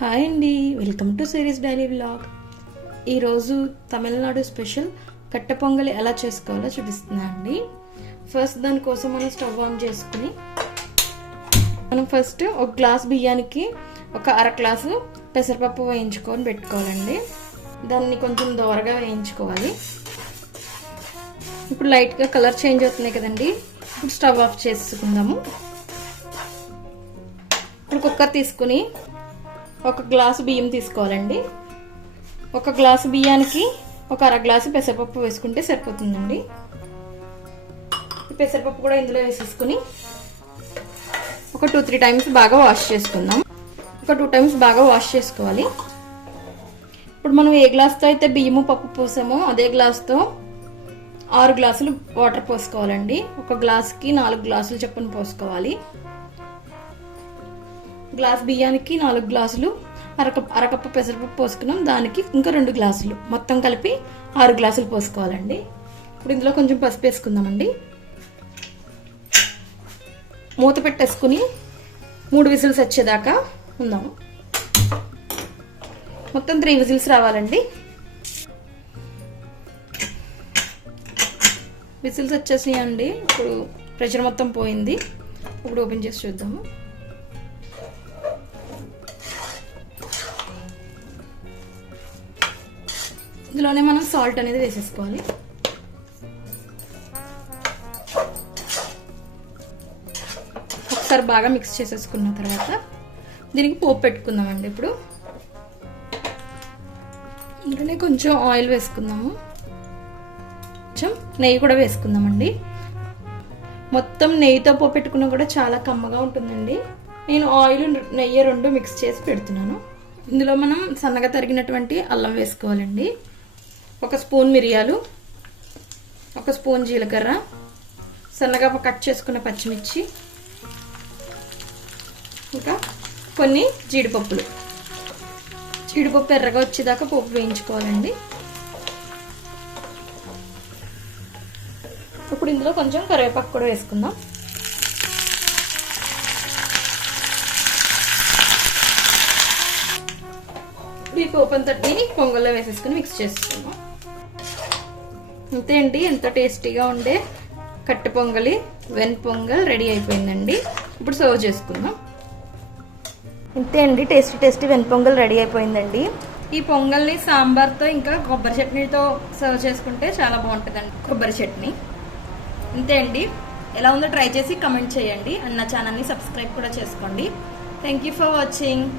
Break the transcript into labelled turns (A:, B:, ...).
A: Hi అండి. Welcome to series daily vlog. ఈరోజు Tamil Nadu special కట్టె పొంగలి ఎలా చేసుకోవాలో చూపిస్తున్నా అండి. ఫస్ట్ దానికోసం మనం స్టవ్ ఆన్ చేసుకుని మనం ఫస్ట్ ఒక గ్లాస్ బియ్యానికి ఒక అర గ్లాసు పెసరపప్పు వేయించుకొని పెట్టుకోవాలండి. దాన్ని కొంచెం దోరగా వేయించుకోవాలి. ఇప్పుడు లైట్గా కలర్ చేంజ్ అవుతున్నాయి కదండి. ఇప్పుడు స్టవ్ ఆఫ్ చేసుకుందాము. ఇప్పుడు కుక్కర్ తీసుకుని ఒక గ్లాసు బియ్యం తీసుకోవాలండి. ఒక గ్లాసు బియ్యానికి ఒక అర గ్లాసు పెసరపప్పు వేసుకుంటే సరిపోతుందండి. పెసరపప్పు కూడా ఇందులో వేసేసుకుని ఒక టూ త్రీ టైమ్స్ బాగా వాష్ చేసుకుందాం. ఒక టూ టైమ్స్ బాగా వాష్ చేసుకోవాలి. ఇప్పుడు మనం ఏ గ్లాస్తో అయితే బియ్యము పప్పు పోసామో అదే గ్లాస్తో ఆరు గ్లాసులు వాటర్ పోసుకోవాలండి. ఒక గ్లాస్కి నాలుగు గ్లాసులు చొప్పున పోసుకోవాలి. గ్లాస్ బియ్యానికి నాలుగు గ్లాసులు అరకప్ అరకప్పు పెసరపప్పు పోసుకున్నాం. దానికి ఇంకా రెండు గ్లాసులు. మొత్తం కలిపి ఆరు గ్లాసులు పోసుకోవాలండి. ఇప్పుడు ఇందులో కొంచెం పసుపు వేసుకుందామండి. మూత పెట్టేసుకుని మూడు విజిల్స్ వచ్చేదాకా ఉందాము. మొత్తం త్రీ విజిల్స్ రావాలండి. విజిల్స్ వచ్చేసినాయండి. ఇప్పుడు ప్రెషర్ మొత్తం పోయింది. ఇప్పుడు ఓపెన్ చేసి చూద్దాము. ఇందులోనే మనం సాల్ట్ అనేది వేసేసుకోవాలి. ఒకసారి బాగా మిక్స్ చేసేసుకున్న తర్వాత దీనికి పోపు పెట్టుకుందామండి ఇప్పుడు. ఇంకనే కొంచెం ఆయిల్ వేసుకుందాము. కొంచెం నెయ్యి కూడా వేసుకుందామండి. మొత్తం నెయ్యితో పోపు పెట్టుకున్నా కూడా చాలా కమ్మగా ఉంటుందండి. నేను ఆయిల్ నెయ్యి రెండు మిక్స్ చేసి పెడుతున్నాను. ఇందులో మనం సన్నగా తరిగినటువంటి అల్లం వేసుకోవాలండి. ఒక స్పూన్ మిరియాలు ఒక స్పూన్ జీలకర్ర సన్నగా కట్ చేసుకున్న పచ్చిమిర్చి ఇంకా కొన్ని జీడిపప్పులు. జీడిపప్పు ఎర్రగా వచ్చేదాకా పప్పు వేయించుకోవాలండి. ఇప్పుడు ఇందులో కొంచెం కరివేపాకు కూడా వేసుకుందాం. ఈ పోపు అంతటిని పొంగల్లో వేసేసుకుని మిక్స్ చేసుకుందాం. అంతే అండి ఎంత టేస్టీగా ఉండే కట్టె పొంగలి వెన్ పొంగల్ రెడీ అయిపోయిందండి. ఇప్పుడు సర్వ్ చేసుకుందాం. ఇంతే అండి tasty tasty ven pongal ready అయిపోయిందండి. ఈ పొంగల్ని సాంబార్తో ఇంకా కొబ్బరి చట్నీతో సర్వ్ చేసుకుంటే చాలా బాగుంటుందండి. కొబ్బరి చట్నీ. ఇంతే అండి ఎలా ఉందో ట్రై చేసి కమెంట్ చేయండి. అండ్ నా ఛానల్ని సబ్స్క్రైబ్ కూడా చేసుకోండి. Thank you for watching